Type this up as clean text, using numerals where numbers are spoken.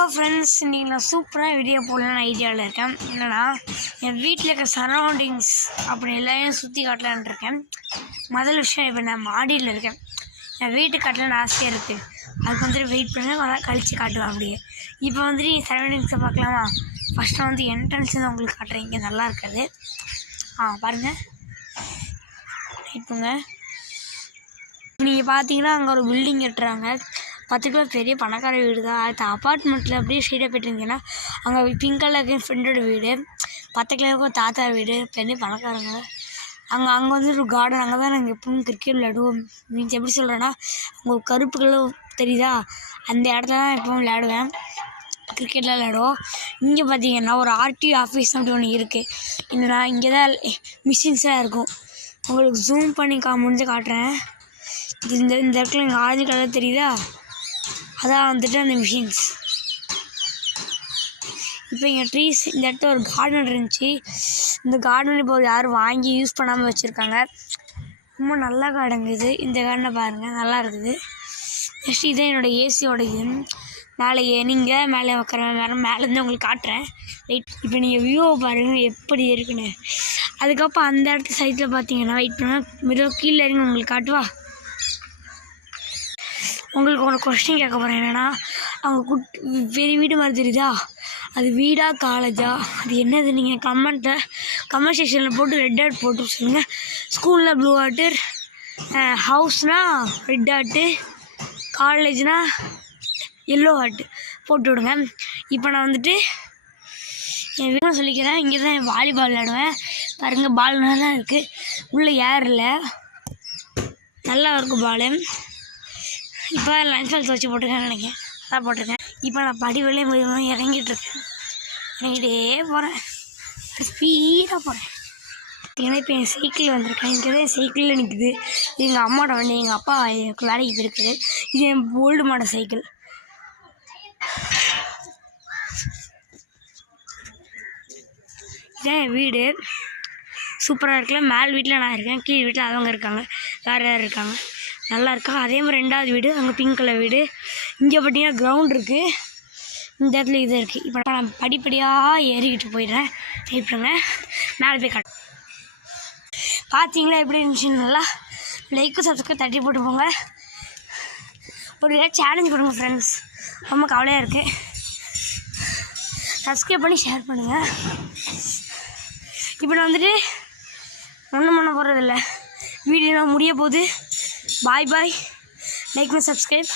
Hello friends, இன்றைக்கி நான் சூப்பராக வீடியோ போடலான்னு ஐடியாவில் இருக்கேன். என்னென்னா, என் வீட்டில் இருக்க சரௌண்டிங்ஸ் அப்படி எல்லாரையும் சுற்றி காட்டலான் இருக்கேன். முதல் விஷயம், இப்போ நான் மாடியில் இருக்கேன். என் வீட்டுக்கு காட்டலான்னு ஆசையாக இருக்குது. அதுக்கு வந்துட்டு வெயிட் பண்ண கழித்து காட்டுவேன். அப்படியே இப்போ வந்துட்டு சரௌண்டிங்ஸை பார்க்கலாமா? ஃபஸ்ட்டு என்ட்ரன்ஸ் தான் உங்களுக்கு காட்டுறேன். இங்கே நல்லா இருக்காது. பாருங்கள், வெயிட் நீங்கள் பார்த்தீங்கன்னா அங்கே ஒரு பில்டிங் கட்டுறாங்க. 10 கிலோ பெரிய பணக்கார வீடு தான். அடுத்த அப்பார்ட்மெண்ட்டில் அப்படியே ஸ்ட்ரீட்டாக போய்ட்டுருந்தீங்கன்னா அங்கே பிங்க் கலருக்கு ஃப்ரெண்டோட வீடு, 10 கிலோவுக்கு தாத்தா வீடு, பெரிய பணக்காரங்க. அங்கே ஒரு கார்டன். அங்கே தான் நாங்கள் எப்பவும் கிரிக்கெட் விளையாடுவோம். மீன்ஸ் எப்படி சொல்கிறேன்னா, அங்கே கருப்பு கலர் தெரியுதா, அந்த இடத்துல தான் எப்பவும் விளையாடுவேன், கிரிக்கெட்லாம் விளையாடுவோம். இங்கே பார்த்தீங்கன்னா ஒரு ஆர்டிஓ ஆஃபீஸ் அப்படி ஒன்று இருக்குது. என்னன்னா, இங்கே தான் மிஷின்ஸாக இருக்கும். உங்களுக்கு ஜூம் பண்ணி முடிஞ்சு காட்டுறேன். இந்த இடத்துல எங்கள் ஆரஞ்சு கலர் தெரியுதா, அதான் வந்துட்டு அந்த மிஷின்ஸ். இப்போ இங்கே ட்ரீஸ், இந்த இடத்துல ஒரு கார்டன் இருந்துச்சு. இந்த கார்டன் இப்போ யாரும் வாங்கி யூஸ் பண்ணாமல் வச்சுருக்காங்க. ரொம்ப நல்லா கார்டன் இது. இந்த கார்டனை பாருங்கள், நல்லா இருக்குது. நெக்ஸ்ட் இதே என்னோடய ஏசியோட இது. மேலே உட்கார மேலேருந்து உங்களுக்கு காட்டுறேன். வெயிட், இப்போ நீங்கள் வியூவை பாருங்கள் எப்படி இருக்குன்னு. அதுக்கப்புறம் அந்த இடத்து சைட்டில் பார்த்தீங்கன்னா வெயிட் பண்ணால் மிக கீழே இறங்கி உங்களுக்கு காட்டுவா. உங்களுக்கு ஒரு கொஸ்டின் கேட்க போகிறேன். என்னென்னா, அவங்க பெரிய வீடு மாதிரி தெரியுதா, அது வீடா காலேஜா, அது என்னது? நீங்கள் கமெண்ட் செக்ஷனில் போட்டு ரெட் ஹார்ட் போட்டு சொல்லுங்கள். ஸ்கூலில் ப்ளூ ஹார்ட்டு, ஹவுஸ்னால் ரெட் ஹார்ட்டு, காலேஜ்னால் எல்லோ ஹார்ட்டு போட்டு விடுங்க. இப்போ நான் வந்துட்டு என் வீட்டில் சொல்லிக்கிறேன். இங்கே தான் என் வாலிபால் விளையாடுவேன். பாருங்கள், பால் நல்லா இருக்குது. உள்ளே ஏர் இல்லை, நல்லா இருக்கும் பால். இப்போ லஞ்ச் பாக்ஸ் வச்சு போட்டிருக்கேன்னு நினைக்கிறேன், அதான் போட்டிருக்கேன். இப்போ நான் படிவெளியே இறங்கிட்டுருக்கேன். இறங்கிட்டே போகிறேன், ஸ்பீடாக போகிறேன். ஏன்னா இப்போ என் சைக்கிள் வந்திருக்கேன். இங்கே தான் என் சைக்கிளில் நிற்குது. இது எங்கள் அம்மாவோட வண்டி, எங்கள் அப்பா வேலைக்கு போயிருக்குது. இது என் ஓல்டு மாடல் சைக்கிள். இதான் என் வீடு, சூப்பராக இருக்குல்ல. மேல் வீட்டில் நான் இருக்கேன், கீழ் வீட்டில் அவங்க இருக்காங்க, வேறு யார் இருக்காங்க, நல்லா இருக்கா. அதே மாதிரி ரெண்டாவது வீடு, அங்கே பிங்க் கலர் வீடு. இங்கே பார்த்தீங்கன்னா கிரவுண்ட் இருக்குது, இந்த இடத்துல இது இருக்குது. இப்போ நான் படிப்படியாக ஏறிக்கிட்டு போயிடுறேன். இப்படிங்க மேலே போய் காட்டு. பார்த்தீங்களா எப்படி இருந்துச்சு? நல்லா லைக்கு சப்ஸ்கிரைப் தட்டி போட்டு போங்க. ஒரு சேலஞ்ச் கொடுங்க ஃப்ரெண்ட்ஸ், ரொம்ப கவலையாக இருக்குது. சப்ஸ்கிரைப் பண்ணி ஷேர் பண்ணுங்கள். இப்போ நான் வந்துட்டு ஒன்றும் பண்ண போகிறதில்ல, வீடியோ முடிய போகுது. பாய் பாய், லைக் அண்ட் சப்ஸ்கிரைப்.